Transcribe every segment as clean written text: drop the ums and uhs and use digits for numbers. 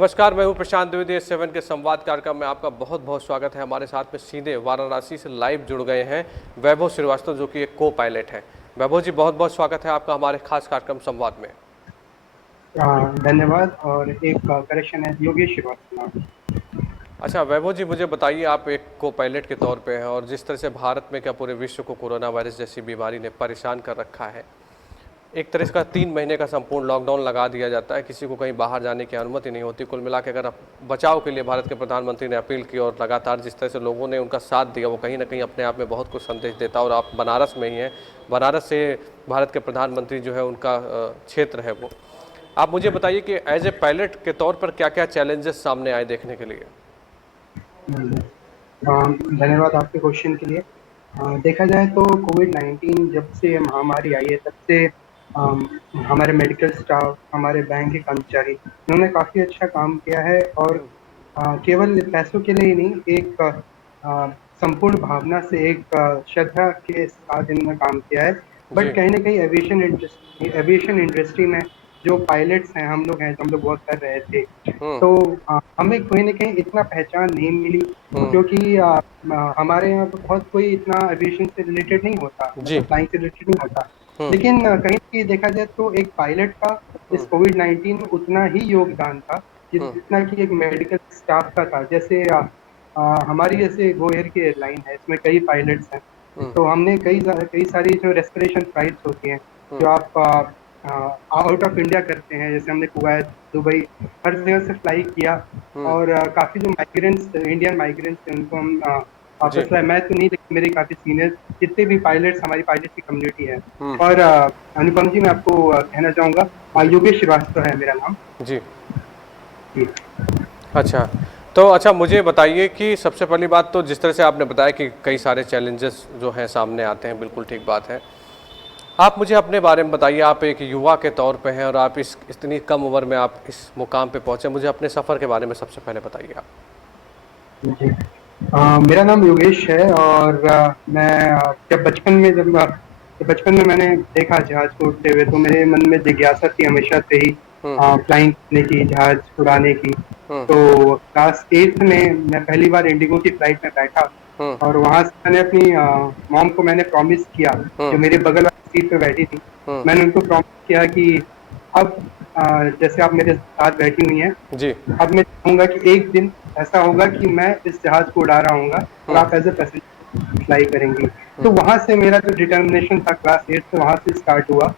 नमस्कार, मैं हूं प्रशांत द्विवेदी। सेवन के संवाद कार्यक्रम में आपका बहुत बहुत स्वागत है। हमारे साथ में सीधे वाराणसी से लाइव जुड़ गए हैं वैभव श्रीवास्तव, जो कि एक को पायलट है। वैभव जी, बहुत बहुत स्वागत है आपका हमारे खास कार्यक्रम संवाद में। धन्यवाद। और एक करेक्शन है, योगेश श्रीवास्तव। अच्छा वैभव जी, मुझे बताइए, आप एक को पायलट के तौर पे हैं और जिस तरह से भारत में क्या पूरे विश्व को कोरोना वायरस जैसी बीमारी ने परेशान कर रखा है, एक तरह का 3 महीने का संपूर्ण लॉकडाउन लगा दिया जाता है, किसी को कहीं बाहर जाने की अनुमति नहीं होती। कुल मिला के अगर बचाव के लिए भारत के प्रधानमंत्री ने अपील की और लगातार जिस तरह से लोगों ने उनका साथ दिया, वो कहीं ना कहीं अपने आप में बहुत कुछ संदेश देता। और आप बनारस में ही हैं, बनारस से भारत के प्रधानमंत्री जो है उनका क्षेत्र है वो। आप मुझे बताइए कि एज ए पायलट के तौर पर क्या क्या चैलेंजेस सामने आए देखने के लिए। धन्यवाद आपके क्वेश्चन के लिए। देखा जाए तो कोविड-19 जब से महामारी आई है, तब से हमारे मेडिकल स्टाफ, हमारे बैंक के कर्मचारी, इन्होंने काफ़ी अच्छा काम किया है। और केवल पैसों के लिए ही नहीं, एक संपूर्ण भावना से, एक श्रद्धा के साथ इन्होंने काम किया है। बट कहीं न कहीं एविएशन इंडस्ट्री में जो पायलट्स हैं, हम लोग हैं, हम लोग वर्क कर रहे थे, तो हमें कहीं न कहीं इतना पहचान नहीं मिली, क्योंकि हमारे यहाँ तो बहुत कोई इतना एविएशन से रिलेटेड नहीं होता, जी। मतलब फ्लाइंग से रिलेटेड नहीं होता। लेकिन कहीं न कहीं देखा जाए तो एक पायलट का इस कोविड-19 में उतना ही योगदान था जितना कि एक मेडिकल स्टाफ का था। जैसे हमारी जैसे गो एयर की एयरलाइन है, इसमें कई पायलट्स हैं, तो हमने कई सारी जो रेस्पिरेशन फ्लाइट्स होती हैं, जो आप आउट ऑफ इंडिया करते हैं, जैसे हमने कुवैत, दुबई, हर जगह से फ्लाई किया। और काफ़ी जो माइग्रेंट्स, इंडियन माइग्रेंट्स थे, उनको हम वापस लाए। मैं तो नहीं, लेकिन मेरे काफ़ी सीनियर जितने भी पायलट्स, हमारी पायलट की कम्युनिटी है। और अनुपम जी, मैं आपको कहना चाहूँगा, योगेश श्रीवास्तव है मेरा नाम। जी जी। अच्छा, तो अच्छा मुझे बताइए कि सबसे पहली बात तो जिस तरह से आपने बताया कि कई सारे चैलेंजेस जो हैं सामने आते हैं, बिल्कुल ठीक बात है। आप मुझे अपने बारे में बताइए, आप एक युवा के तौर पे हैं और आप इतनी कम उम्र में आप इस मुकाम पे पहुंचे। मुझे अपने सफ़र के बारे में सबसे पहले बताइए आप। जी। मेरा नाम योगेश है। और मैं जब बचपन में मैंने देखा जहाज को उड़ते हुए, तो मेरे मन में जिज्ञासा थी हमेशा से ही फ्लाइंग करने की, जहाज उड़ाने की। तो क्लास 8 में मैं पहली बार इंडिगो की फ्लाइट में बैठा, और वहाँ से मैंने अपनी मॉम को मैंने प्रॉमिस किया, जो मेरे बगल वाली सीट पे बैठी थी, मैंने उनको प्रॉमिस किया कि अब जैसे आप मेरे साथ बैठी हुई हैं, जी। अब मैं चाहूंगा कि एक दिन ऐसा होगा कि मैं इस जहाज को उड़ा रहा हूँगा और आप एज ए पैसेंजर फ्लाई करेंगी। तो वहां से मेरा जो डिटर्मिनेशन था क्लास 8 से, वहां से स्टार्ट हुआ।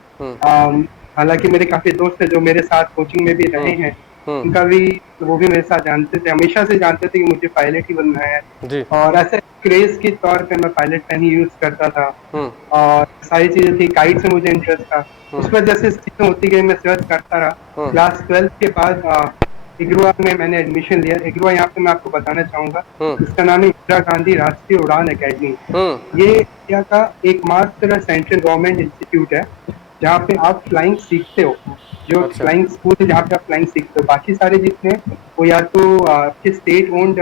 हालांकि मेरे काफी दोस्त हैं जो मेरे साथ कोचिंग में भी रहे हैं, उनका भी, वो भी मेरे साथ जानते थे, हमेशा से जानते थे कि मुझे पायलट ही बनना है। जी। और ऐसे क्रेज के तौर पे मैं पायलट पेन ही यूज करता था। और सारी चीजें थी, काइट से मुझे इंटरेस्ट था। उसमें जैसे चीजें होती गई, मैं सर्च करता रहा। क्लास 12 के बाद इग्रुआ में मैंने एडमिशन लिया। इग्रुआ, यहाँ पे मैं आपको बताना चाहूंगा, इसका नाम है इंदिरा गांधी राष्ट्रीय उड़ान अकेडमी। ये इंडिया का एकमात्र सेंट्रल गवर्नमेंट इंस्टीट्यूट है जहाँ पे आप फ्लाइंग सीखते हो। जो अच्छा। फ्लाइंग स्कूल है जहाँ पे आप फ्लाइंग सीखते हो, बाकी सारे जितने, वो या तो आपके स्टेट ओन्ड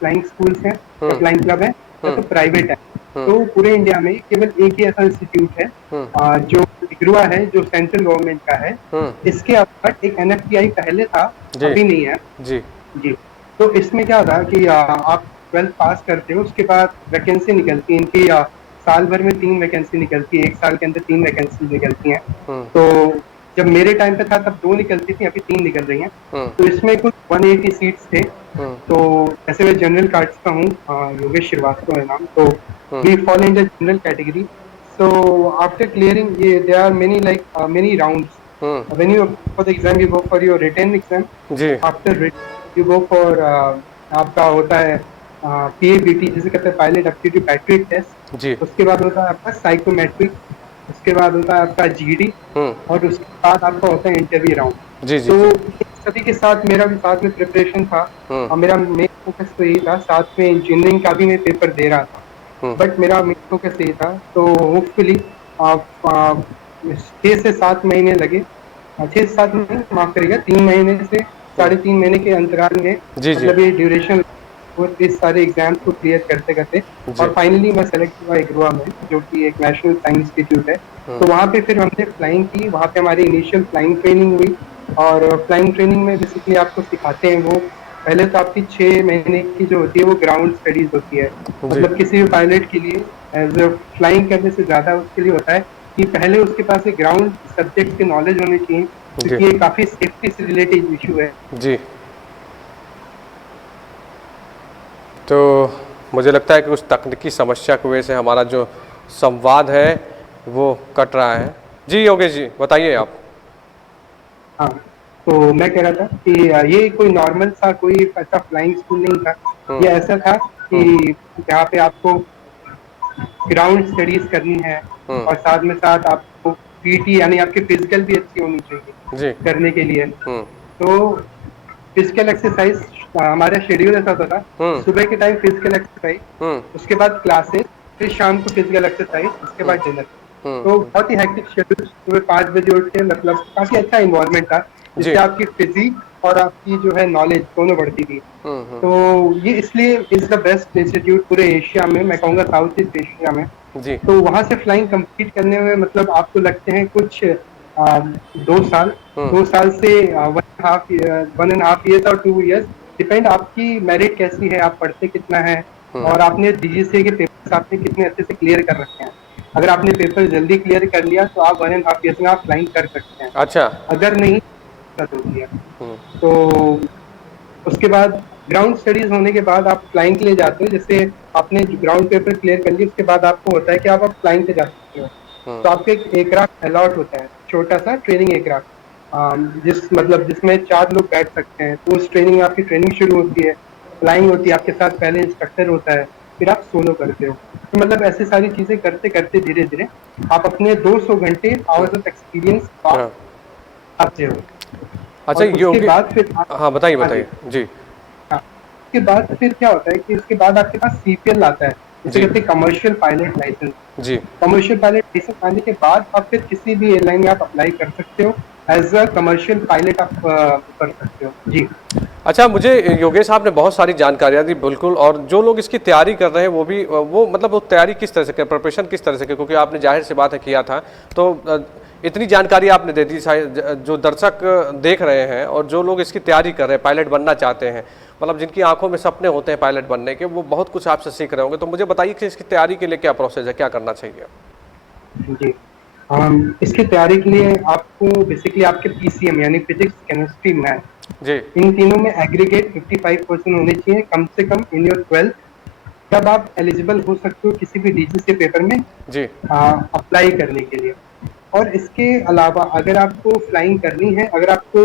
फ्लाइंग स्कूल्स हैं, या फ्लाइंग क्लब है, या तो प्राइवेट है। तो पूरे इंडिया में केवल एक ही ऐसा इंस्टीट्यूट है जो इग्रुआ है, जो सेंट्रल गवर्नमेंट का है। इसके अलावा एक एनएफटीआई पहले था, अभी नहीं है। जी। जी। तो इसमें क्या था कि आप 12th पास करते हो, उसके बाद वैकेंसी निकलती है इनकी। साल भर में 3 वैकेंसी निकलती है, एक साल के अंदर 3 वैकेंसी निकलती हैं। तो जब मेरे टाइम पे था तब 2 निकलती थी, अभी 3 निकल रही हैं। तो इसमें कुछ 180 सीट्स थे। तो ऐसे मैं जनरल कास्ट का हूँ, योगेश श्रीवास्तव है नाम। तो we fall in the general category. So after clearing, there are many rounds. When you for the exam, you go for your written exam. जी। After written, you go for आपका होता है PABT, जिसे कहते हैं पायलट एप्टीट्यूड बैटरी टेस्ट। जी। उसके बाद होता है आपका साइकोमेट्रिक। उसके बाद होता है आपका जीडी। और उसके बाद आपका होता है इंटरव्यू राउंड। जी। जी। तो जी। सभी के साथ मेरा भी साथ में प्रिपरेशन था, और मेरा मेन फोकस तो यही था। साथ में इंजीनियरिंग का भी मैं पेपर दे रहा था, बट मेरा मेन फोकस यही था। तो होपफुली 6 से 7 महीने लगे। 6 से 7 महीने माफ करिएगा, 3 महीने से 3.5 महीने के अंतराल में, जी। जी। मतलब ये ड्यूरेशन, और इस सारे एग्जाम्स को क्लियर करते करते, जी। और फाइनली मैं सेलेक्ट हुआ इग्रुआ में, जो कि एक नेशनल फ्लाइंग इंस्टीट्यूट है। तो वहाँ पे फिर हमने फ्लाइंग की, वहाँ पे हमारी इनिशियल फ्लाइंग ट्रेनिंग हुई। और फ्लाइंग ट्रेनिंग में बेसिकली आपको सिखाते हैं वो, पहले तो आपकी 6 महीने की जो होती है वो ग्राउंड स्टडीज होती है। जी मतलब किसी भी पायलट के लिए एज फ्लाइंग करने से ज्यादा उसके लिए होता है कि पहले उसके पास एक ग्राउंड सब्जेक्ट की नॉलेज होनी चाहिए, जी क्योंकि ये काफी सेफ्टी से रिलेटेड इशू है। जी। तो मुझे लगता है कि कुछ तकनीकी समस्या की वजह से हमारा जो संवाद है वो कट रहा है। जी योगेश जी बताइए आप। हाँ, तो मैं कह रहा था कि ये कोई नॉर्मल सा कोई ऐसा फ्लाइंग स्कूल नहीं था। हम्म ये ऐसा था कि हम्म जहाँ पे आपको ग्राउंड स्टडीज करनी है हम्म और साथ में साथ आपको पीटी यानी आपकी फिजिकल भी अच्छी होनी चाहिए जी करने के लिए। हम्म तो फिजिकल एक्सरसाइज हमारा शेड्यूल ऐसा होता था कि हम्म सुबह के टाइम फिजिकल एक्सरसाइज, हम्म उसके बाद क्लासेस, फिर शाम को फिजिकल एक्सरसाइज, उसके बाद डिनर। तो बहुत ही हेक्टिक शेड्यूल, सुबह 5 बजे उठ के, मतलब काफी अच्छा इन्वायरमेंट था जी जिससे आपकी फिजिक और आपकी जो है नॉलेज दोनों बढ़ती थी। हम्म। तो ये इसलिए इज द बेस्ट इंस्टीट्यूट पूरे एशिया में, मैं कहूँगा साउथ ईस्ट एशिया में। जी तो वहां से फ्लाइंग कंप्लीट करने में मतलब आपको लगते हैं कुछ 2 साल, हम्म 2 साल से 1.5 ईयर्स और 2 ईयर्स, डिपेंड आपकी मेरिट कैसी है, आप पढ़ते कितना है हम्म और आपने डीजीसीए के पेपर्स आपने कितने अच्छे से क्लियर कर रखे हैं। अगर आपने पेपर जल्दी क्लियर कर लिया तो आप 1.5 ईयर्स में आप फ्लाइंग कर सकते हैं। अच्छा अगर नहीं, दिक्कत होती है। हम्म तो उसके बाद ग्राउंड स्टडीज होने के बाद आप फ्लाइंग के लिए जाते हो। जैसे आपने ग्राउंड पेपर क्लियर कर लिया, उसके बाद आपको होता है कि आप फ्लाइंग पे जा सकते हो। हम्म तो आपको एक एयरक्राफ्ट अलॉट होता है, छोटा सा ट्रेनिंग एयरक्राफ्ट, जिसमें 4 लोग बैठ सकते हैं। तो उस ट्रेनिंग में आपकी ट्रेनिंग शुरू होती है, फ्लाइंग होती है, आपके साथ पहले इंस्ट्रक्टर होता है, फिर आप सोलो करते हो। तो मतलब ऐसी सारी चीजें करते करते धीरे धीरे आप अपने 200 घंटे आवर्स ऑफ एक्सपीरियंस हाँ पाते हो। अच्छा और उसके योगी बाद फिर हाँ बताइए हाँ जी, बताइए जी हाँ, उसके बाद फिर क्या होता है कि उसके बाद आपके पास सीपीएल आता है, जिसे जी कहते हैं कमर्शियल पायलट लाइसेंस। जी कमर्शियल पायलट लाइसेंस आने के बाद आप फिर किसी भी एयरलाइन में आप अप्लाई कर सकते हो, एज अ कमर्शियल पायलट आप कर सकते हो जी। अच्छा मुझे योगेश आपने बहुत सारी जानकारियाँ दी बिल्कुल। और जो लोग इसकी तैयारी कर रहे हैं वो भी वो मतलब वो तैयारी किस तरह से करें, प्रिपरेशन किस तरह से करें, क्योंकि आपने जाहिर सी बात है किया था। तो इतनी जानकारी आपने दे दी शायद जो दर्शक देख रहे हैं और जो लोग इसकी तैयारी कर रहे हैं, पायलट बनना चाहते हैं, मतलब जिनकी आंखों में सपने होते हैं पायलट बनने के, वो बहुत कुछ आपसे सीख रहे होंगे। तो मुझे बताइए कि इसकी तैयारी के लिए क्या प्रोसेस है, क्या करना चाहिए। जी, इसकी तैयारी के लिए आपको बेसिकली आपके पीसीएम यानी फिजिक्स, केमिस्ट्री, मैथ, जी इन तीनों में एग्रीगेट 55% होने चाहिए कम से कम इन योर 12th। तब आप एलिजिबल हो सकते हो किसी भी डीजीसीए पेपर में जी अप्लाई करने के लिए। और इसके अलावा अगर आपको फ्लाइंग करनी है, अगर आपको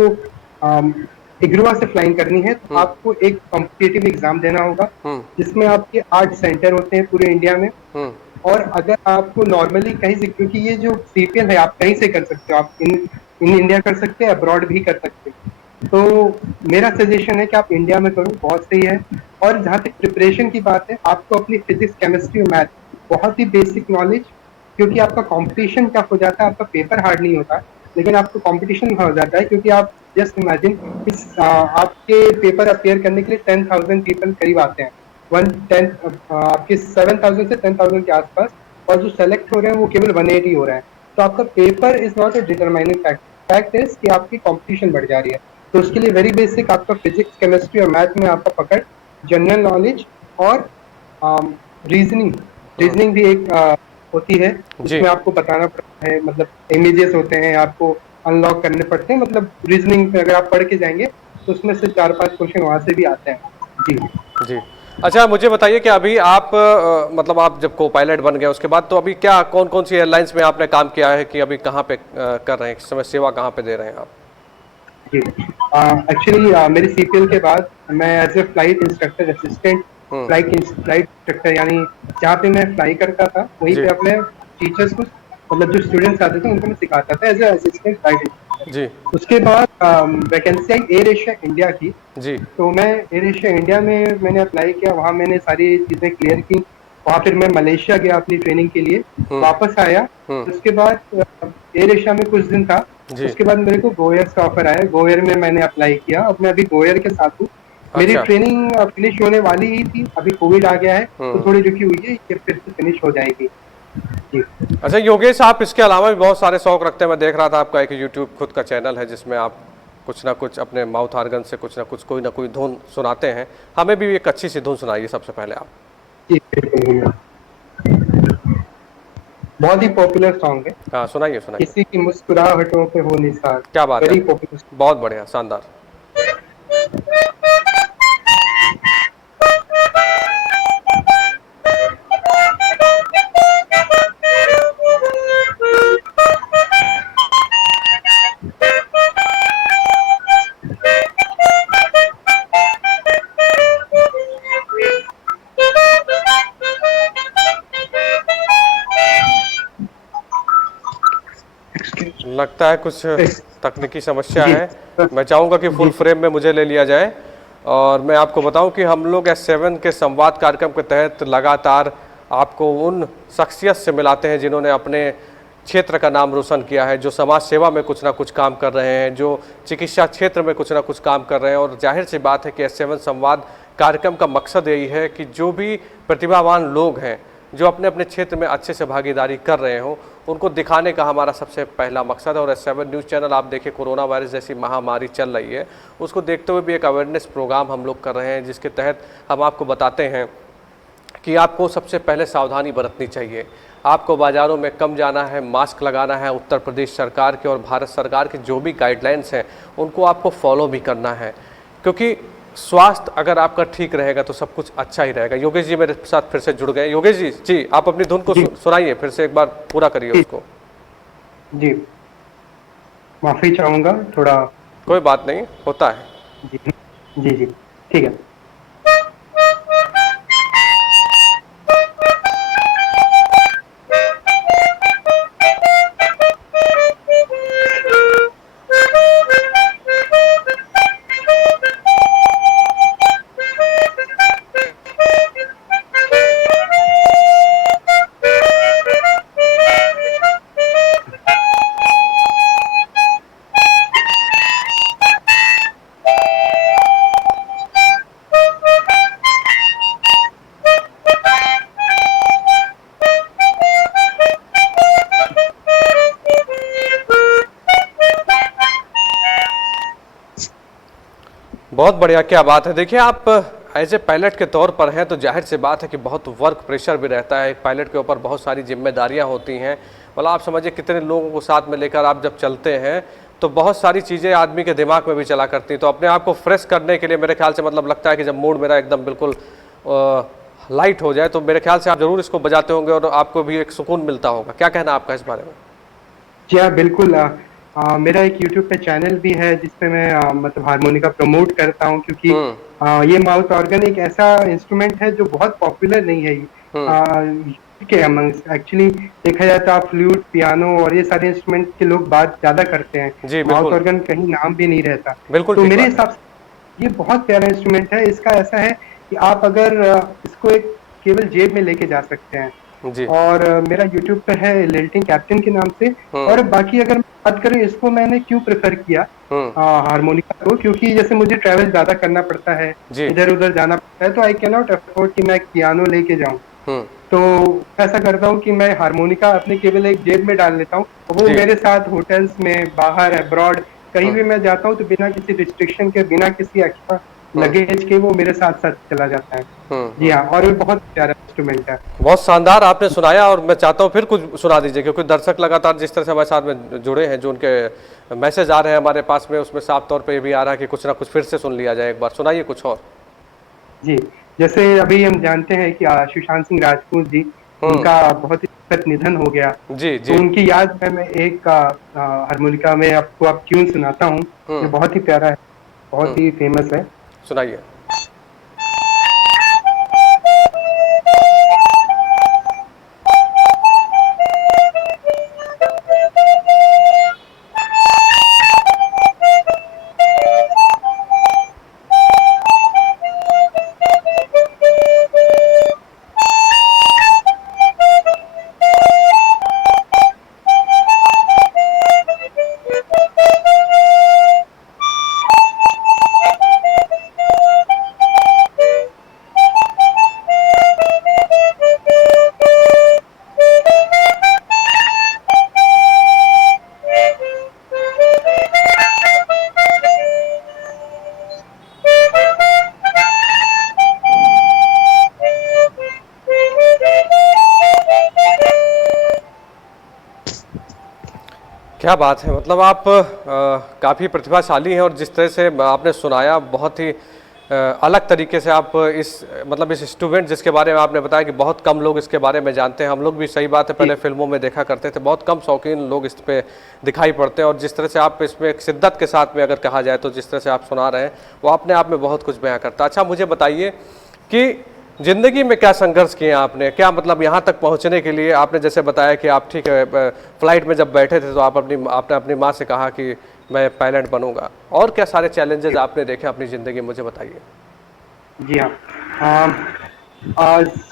इग्रुआ से फ्लाइंग करनी है, तो आपको एक कॉम्पिटिटिव एग्जाम देना होगा, हम्म जिसमें आपके 8 सेंटर होते हैं पूरे इंडिया में। हम्म और अगर आपको नॉर्मली कहीं से, क्योंकि ये जो सीपीएल है आप कहीं से कर सकते हो, आप इन इंडिया कर सकते हैं, अब्रॉड भी कर सकते हो। तो मेरा सजेशन है कि आप इंडिया में करो, बहुत सही है। और जहाँ तक प्रिपरेशन की बात है, आपको अपनी फिजिक्स, केमिस्ट्री और मैथ बहुत ही बेसिक नॉलेज, क्योंकि आपका कंपटीशन टफ हो जाता है, आपका पेपर हार्ड नहीं होता, लेकिन आपको कंपटीशन हो जाता है। क्योंकि आप जस्ट इमेजिन आपके पेपर अपेयर करने के लिए 10,000 पीपल करीब आते हैं, 110 आपके 7,000 से 10,000 के आसपास, और जो सेलेक्ट हो रहे हैं वो केवल 180 हो रहे हैं। तो आपका paper is not a determining fact, fact is कि आपकी कंपटीशन बढ़ जा रही है। तो उसके लिए वेरी बेसिक आपका फिजिक्स, केमिस्ट्री और मैथ में आपका पकड़, जनरल नॉलेज और रीजनिंग। रीजनिंग भी एक होती है, जी जिसमें आपको बताना पड़ता है, मतलब इमेजेस होते हैं, आपको अनलॉक करने पड़ते हैं। मतलब रीजनिंग पे अगर आप पढ़ के जाएंगे तो उसमें से 4-5 क्वेश्चन वहां से भी आते हैं जी। जी। अच्छा मुझे बताइए कि अभी आप मतलब आप जब को पायलट बन गए उसके बाद तो अभी क्या कौन कौन सी एयरलाइंस में आपने काम किया है कि अभी कहाँ पे कर रहे हैं, इस समय सेवा कहाँ पे दे रहे हैं आप। जी, एक्चुअली मेरी सीपीएल के बाद मैं as a flight instructor assistant, hmm flight instructor, यानी जहाँ पे मैं फ्लाई करता था वहीं जी पे अपने टीचर्स को, मतलब जो स्टूडेंट्स आते थे उनको मैं सिखाता था एज ए असिस्टेंट फ्लाइट जी इंस्ट्रक्टर। उसके बाद वैकेंसी आई एयर एशिया इंडिया की। जी तो मैं एयर एशिया इंडिया में मैंने अप्लाई किया, वहाँ मैंने सारी चीज़ें क्लियर की। वहाँ फिर मैं मलेशिया गया अपनी ट्रेनिंग के लिए, हम्म वापस आया। हम्म उसके बाद एयर एशिया में कुछ दिन था, जी उसके बाद मेरे को गोएयर से ऑफर आया, गोएयर में मैंने अप्लाई किया। अब मैं अभी गोएयर के साथ हूँ। मेरी अच्छा ट्रेनिंग फिनिश होने वाली ही थी, अभी कोविड आ गया है तो हम्म। थोड़ी रुकी हुई है, ये फिर से फिनिश हो जाएगी जी। अच्छा योगेश आप इसके अलावा भी बहुत सारे शौक रखते हैं, मैं देख रहा था आपका एक यूट्यूब खुद का चैनल है जिसमें आप कुछ ना कुछ अपने माउथ ऑर्गन से कुछ ना कोई धुन सुनाते हैं। हमें भी एक अच्छी सी धुन सुनाइए सबसे पहले आप। जी बिल्कुल भैया, बहुत ही पॉपुलर सॉन्ग है। हाँ सुनाइए सुनाइए। किसी की मुस्कुराहटों पे हो निसार, क्या बात है, वेरी पॉपुलर। बहुत बढ़िया, शानदार। लगता है कुछ तकनीकी समस्या जी है। मैं चाहूँगा कि फुल जी फ्रेम में मुझे ले लिया जाए। और मैं आपको बताऊं कि हम लोग S7 के संवाद कार्यक्रम के तहत लगातार आपको उन शख्सियत से मिलाते हैं जिन्होंने अपने क्षेत्र का नाम रोशन किया है, जो समाज सेवा में कुछ ना कुछ काम कर रहे हैं, जो चिकित्सा क्षेत्र में कुछ ना कुछ काम कर रहे हैं। और जाहिर सी बात है कि S7 संवाद कार्यक्रम का मकसद यही है कि जो भी प्रतिभावान लोग हैं, जो अपने अपने क्षेत्र में अच्छे से भागीदारी कर रहे हों, उनको दिखाने का हमारा सबसे पहला मकसद है। और S7 न्यूज़ चैनल आप देखिए, कोरोना वायरस जैसी महामारी चल रही है, उसको देखते हुए भी एक अवेयरनेस प्रोग्राम हम लोग कर रहे हैं, जिसके तहत हम आपको बताते हैं कि आपको सबसे पहले सावधानी बरतनी चाहिए। आपको बाज़ारों में कम जाना है, मास्क लगाना है। उत्तर प्रदेश सरकार के और भारत सरकार की जो भी गाइडलाइंस हैं उनको आपको फॉलो भी करना है, क्योंकि स्वास्थ्य अगर आपका ठीक रहेगा तो सब कुछ अच्छा ही रहेगा। योगेश जी मेरे साथ फिर से जुड़ गए। योगेश जी आप अपनी धुन को जी सुनाइए, फिर से एक बार पूरा करिए उसको। जी, माफी चाहूंगा थोड़ा। कोई बात नहीं, होता है। जी जी जी, ठीक है। बहुत बढ़िया, क्या बात है। देखिए, आप एज ए पायलट के तौर पर हैं तो जाहिर सी बात है कि बहुत वर्क प्रेशर भी रहता है। एक पायलट के ऊपर बहुत सारी जिम्मेदारियां होती हैं। मतलब आप समझिए कितने लोगों को साथ में लेकर आप जब चलते हैं तो बहुत सारी चीज़ें आदमी के दिमाग में भी चला करती हैं। तो अपने आप को फ्रेश करने के लिए मेरे ख्याल से, मतलब लगता है कि जब मूड मेरा एकदम बिल्कुल लाइट हो जाए तो मेरे ख्याल से आप ज़रूर इसको बजाते होंगे और आपको भी एक सुकून मिलता होगा। क्या कहना है आपका इस बारे में? जी हाँ बिल्कुल। मेरा एक यूट्यूब पे चैनल भी है जिसपे मैं मतलब हारमोनिका प्रमोट करता हूँ, क्योंकि हम्म ये माउथ ऑर्गन एक ऐसा इंस्ट्रूमेंट है जो बहुत पॉपुलर नहीं है हम्म के अमंग्स। एक्चुअली देखा जाए तो आप फ्लूट, पियानो और ये सारे इंस्ट्रूमेंट के लोग बात ज्यादा करते हैं, जी माउथ बिल्कुल, ऑर्गन कहीं नाम भी नहीं रहता। बिल्कुल तो ठीक मेरे बात है। हिसाब से ये बहुत प्यारा इंस्ट्रूमेंट है। इसका ऐसा है कि आप अगर इसको एक केवल जेब में लेके जा सकते हैं। जी। और मेरा यूट्यूब पे है लिल्टिंग कैप्टन के नाम से। हम्म और बाकी अगर मैं बात करें इसको मैंने क्यों प्रेफर किया हम्म हारमोनिका को, क्योंकि जैसे मुझे ट्रैवल ज्यादा करना पड़ता है, जी। इधर उधर जाना पड़ता है, तो आई कैन नॉट अफोर्ड कि मैं पियानो लेके जाऊं। हम्म तो ऐसा करता हूँ कि मैं हारमोनिका अपने केवल एक जेब में डाल लेता हूँ, और वो जी। मेरे साथ होटल्स में, बाहर, अब्रॉड, कहीं हम्म भी मैं जाता हूँ तो बिना किसी रिस्ट्रिक्शन के, बिना किसी एक्स्ट्रा हम्म लगेज के वो मेरे साथ साथ चला जाता है। जी हम्म। हाँ, और ये बहुत प्यारा इंस्ट्रूमेंट है। बहुत शानदार आपने सुनाया, और मैं चाहता हूँ फिर कुछ सुना दीजिए, क्योंकि दर्शक लगातार जिस तरह से हमारे साथ में जुड़े हैं, जो उनके मैसेज आ रहे हैं हमारे पास में, उसमें साफ तौर पे ये भी आ रहा है कि कुछ ना कुछ फिर से सुन लिया जाए। एक बार सुनाइए कुछ और। जी, जैसे अभी हम जानते हैं कि सुशांत सिंह राजपूत जी, हम्म उनका बहुत ही दुखद निधन हो गया। जी तो जी। उनकी याद में मैं एक हारमोनिका में आपको आप ट्यून सुनाता हूँ, जो हम्म बहुत ही प्यारा है, बहुत हम्म ही फेमस है। सुनाइए। क्या बात है, मतलब आप काफ़ी प्रतिभाशाली हैं और जिस तरह से आपने सुनाया बहुत ही अलग तरीके से आप इस मतलब इस स्टूडेंट जिसके बारे में आपने बताया कि बहुत कम लोग इसके बारे में जानते हैं। हम लोग भी सही बात है पहले फिल्मों में देखा करते थे, बहुत कम शौकीन लोग इस पे दिखाई पड़ते हैं और जिस तरह से आप इसमें एक शिद्दत के साथ में अगर कहा जाए तो जिस तरह से आप सुना रहे हैं वो अपने आप में बहुत कुछ बयां करता है। अच्छा मुझे बताइए कि ज़िंदगी में क्या संघर्ष किए आपने, क्या मतलब यहाँ तक पहुँचने के लिए आपने जैसे बताया कि आप ठीक है फ्लाइट में जब बैठे थे तो आपने अपनी माँ से कहा कि मैं पायलट बनूंगा, और क्या सारे चैलेंजेस आपने देखे अपनी ज़िंदगी में, मुझे बताइए। जी हाँ।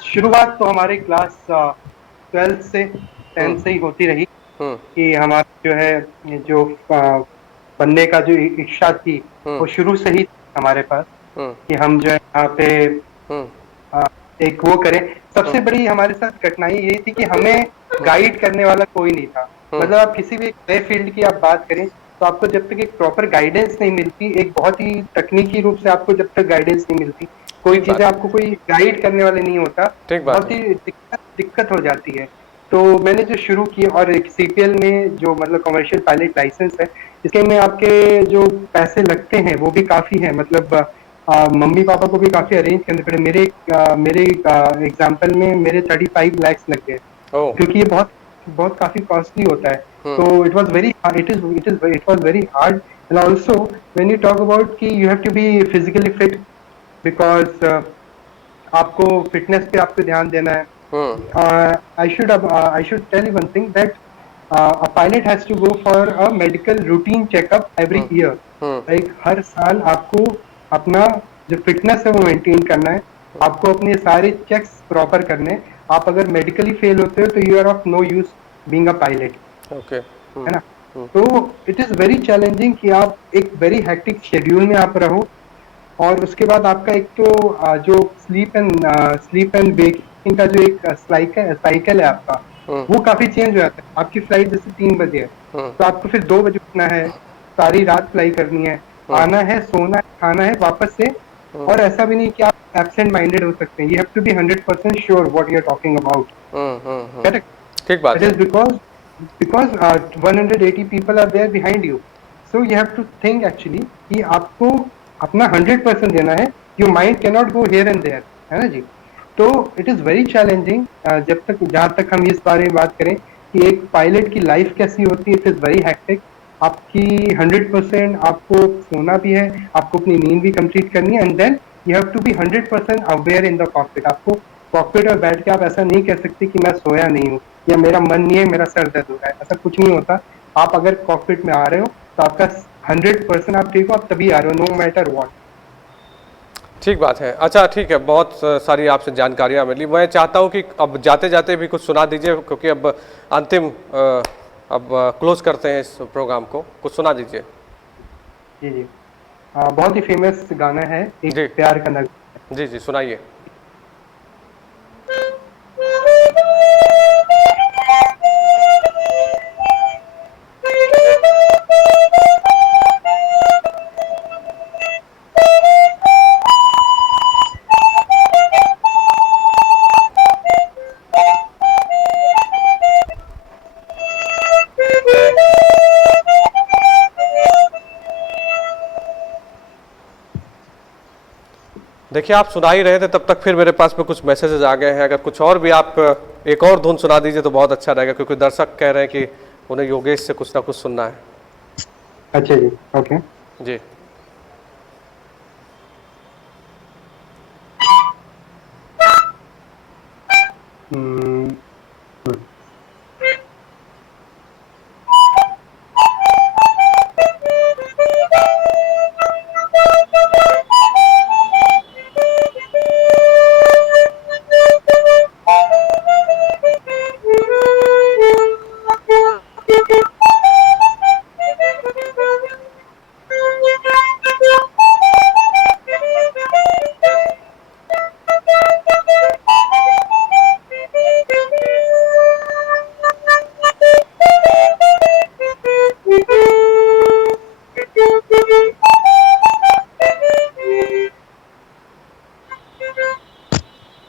शुरुआत तो हमारे क्लास 12 से 10 से ही होती रही हम्म कि हमारा जो है ये जो बनने का जो इच्छा थी हम्म वो शुरू से ही हमारे पास हम्म कि हम जो है यहाँ पे हम्म अ, एक वो करें। सबसे बड़ी हमारे साथ कठिनाई ये थी कि हमें गाइड करने वाला कोई नहीं था। हम्म मतलब आप किसी भी नए फील्ड की आप बात करें तो आपको जब तक एक प्रॉपर गाइडेंस नहीं मिलती, एक बहुत ही तकनीकी रूप से आपको जब तक गाइडेंस नहीं मिलती, कोई ठीक चीजें बात है, आपको कोई गाइड करने वाले नहीं होता, ठीक बात बहुत है। ही दिक्कत हो जाती है। तो मैंने जो शुरू किया, और एक सीपीएल में जो मतलब कमर्शियल पायलट लाइसेंस है, इसके में आपके जो पैसे लगते हैं वो भी काफी है। मतलब मम्मी पापा को भी काफी अरेंज करने पड़े। मेरे एग्जाम्पल में मेरे 35 lakhs लग गए, ओह। क्योंकि ये बहुत बहुत काफी कॉस्टली होता है। हम्म तो it was very hard. And also when you talk about कि you have to be physically fit, because आपको फिटनेस पे आपको ध्यान देना है। हम्म I should tell you one thing, that a pilot has to go for a medical routine checkup every hmm year. Hmm Like हर साल आपको अपना जो फिटनेस है वो मेंटेन करना है, आपको अपने सारे चेक्स प्रॉपर करने हैं। आप अगर मेडिकली फेल होते हो तो you are of no use being a pilot, okay. है ना। तो इट इज वेरी चैलेंजिंग कि आप एक वेरी हेक्टिक शेड्यूल में आप रहो, और उसके बाद आपका एक तो जो स्लीप एंड वेकिंग का जो एक साइकिल है आपका, हम्म वो काफी चेंज हो जाता है। आपकी फ्लाइट जैसे 3 बजे है हम्म तो आपको फिर 2 बजे उठना है, सारी रात फ्लाई करनी है, हम्म आना है, सोना है, खाना है वापस से। और ऐसा भी नहीं कि आप एब्सेंट माइंडेड हो सकते हैं, you have to be 100% sure what you are talking about. Hmm. Correct. ठीक बात It है। is because 180 people are there behind you, so you have to think actually कि आपको अपना 100% देना है। Your mind cannot go here and there, है ना जी। तो इट इज वेरी चैलेंजिंग। जब तक जहां तक हम इस बारे में बात करें कि एक पायलट की लाइफ कैसी होती है, इट इज वेरी हैक्टिक। आपकी 100% आपको सोना भी है, आपको अपनी नींद भी कंप्लीट करनी है, and then you have to be 100% aware in the cockpit. आपको कॉकपिट में बैठ के आप ऐसा नहीं कह सकते कि मैं सोया नहीं हूँ या मेरा मन नहीं है, मेरा सर दर्द हो रहा है, ऐसा कुछ नहीं होता। आप अगर कॉकपिट में आ रहे हो तो आपका 100% आप ठीक हो, आप तभी आ रहे हो, नो मैटर व्हाट। ठीक बात है। अच्छा ठीक है, बहुत सारी आपसे जानकारियाँ मिली। मैं चाहता हूँ कि अब जाते जाते भी कुछ सुना दीजिए, क्योंकि अब अंतिम अब क्लोज करते हैं इस प्रोग्राम को, कुछ सुना दीजिए। जी जी। बहुत ही फेमस गाना है, एक जी प्यार का नगमा। जी जी, सुनाइए। देखिए आप सुना ही रहे थे, तब तक फिर मेरे पास में कुछ मैसेजेस आ गए हैं। अगर कुछ और भी आप एक और धुन सुना दीजिए तो बहुत अच्छा रहेगा, क्योंकि दर्शक कह रहे हैं कि उन्हें योगेश से कुछ ना कुछ सुनना है। अच्छा जी, ओके। जी। हम्म,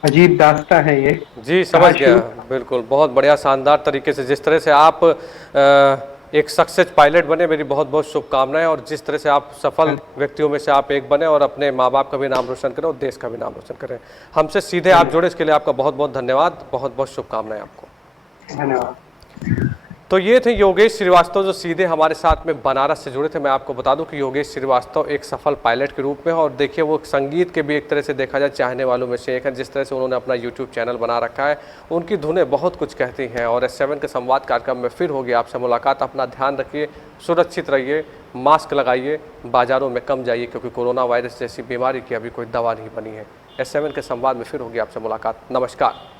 अजीब दास्तां है ये। जी कहाँ समझ गया, शुरू। बिल्कुल बहुत बढ़िया शानदार तरीके से जिस तरह से आप एक सक्सेस पायलट बने, मेरी बहुत बहुत शुभकामनाएं। और जिस तरह से आप सफल व्यक्तियों में से आप एक बने और अपने माँ बाप का भी नाम रोशन करें और देश का भी नाम रोशन करें। हमसे सीधे आप जुड़े इसके लिए आपका बहुत बहुत धन्यवाद, बहुत बहुत शुभकामनाएं आपको। धन्यवाद। तो ये थे योगेश श्रीवास्तव जो सीधे हमारे साथ में बनारस से जुड़े थे। मैं आपको बता दूं कि योगेश श्रीवास्तव एक सफल पायलट के रूप में है और देखिए वो संगीत के भी एक तरह से देखा जाए चाहने वालों में से एक है। जिस तरह से उन्होंने अपना यूट्यूब चैनल बना रखा है, उनकी धुनें बहुत कुछ कहती हैं। और S7 के संवाद कार्यक्रम में फिर होगी आपसे मुलाकात। अपना ध्यान रखिए, सुरक्षित रहिए, मास्क लगाइए, बाजारों में कम जाइए क्योंकि कोरोना वायरस जैसी बीमारी की अभी कोई दवा नहीं बनी है। S7 के संवाद में फिर होगी आपसे मुलाकात। नमस्कार।